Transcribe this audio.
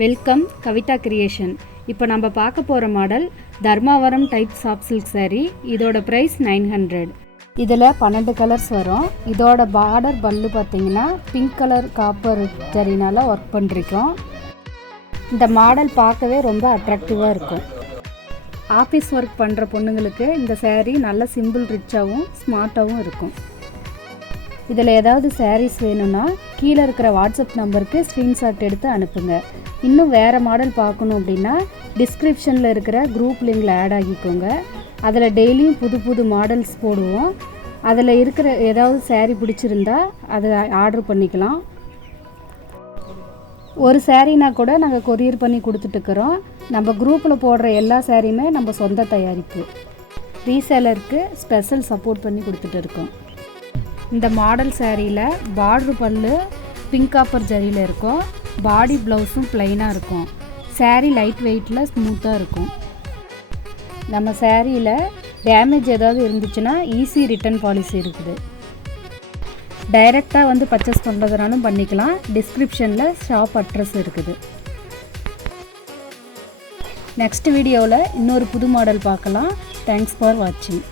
Welcome Kavitha creation. இப்போ நம்ம பார்க்க போகிற model Dharmavaram type soft silk saree. இதோட ப்ரைஸ் 900. இதில் 12 கலர்ஸ் வரும். இதோட பார்டர் பல்லு பார்த்திங்கன்னா பிங்க் கலர் காப்பர் ஜரினால் ஒர்க் பண்ணிருக்கோம். இந்த மாடல் பார்க்கவே ரொம்ப அட்ராக்டிவாக இருக்கும். ஆஃபீஸ் ஒர்க் பண்ணுற பொண்ணுங்களுக்கு இந்த saree நல்ல சிம்பிள் ரிச்சாகவும் ஸ்மார்ட்டாகவும் இருக்கும். இதில் ஏதாவது sarees வேணும்னா கீழே இருக்கிற வாட்ஸ்அப் நம்பருக்கு ஸ்க்ரீன்ஷாட் எடுத்து அனுப்புங்க. இன்னும் வேறு மாடல் பார்க்கணும் அப்படின்னா டிஸ்கிரிப்ஷனில் இருக்கிற குரூப் லிங்கில் ஆட் ஆகிக்கோங்க. அதில் டெய்லியும் புது புது மாடல்ஸ் போடுவோம். அதில் இருக்கிற ஏதாவது saree பிடிச்சிருந்தா அதை ஆர்டர் பண்ணிக்கலாம். ஒரு சாரீனா கூட நாங்கள் கொரியர் பண்ணி கொடுத்துட்டுருக்குறோம். நம்ம குரூப்பில் போடுற எல்லா சாரியுமே நம்ம சொந்த தயாரிப்பு. ரீசேலருக்கு ஸ்பெஷல் சப்போர்ட் பண்ணி கொடுத்துட்டு இருக்கோம். இந்த மாடல் சாரியில் பார்டர் பல்லு பிங்க் காப்பர் ஜரியில் இருக்கும். பாடி ப்ளவுஸும் ப்ளைனாக இருக்கும். சாரீ லைட் வெயிட்டில் ஸ்மூத்தாக இருக்கும். நம்ம சாரியில் டேமேஜ் ஏதாவது இருந்துச்சுன்னா ஈஸி ரிட்டர்ன் பாலிசி இருக்குது. டைரெக்டாக வந்து பர்ச்சேஸ் பண்ணுறதுனாலும் பண்ணிக்கலாம். டிஸ்கிரிப்ஷனில் ஷாப் அட்ரஸ் இருக்குது. நெக்ஸ்ட் வீடியோவில் இன்னொரு புது மாடல் பார்க்கலாம். தேங்க்ஸ் ஃபார் வாட்சிங்.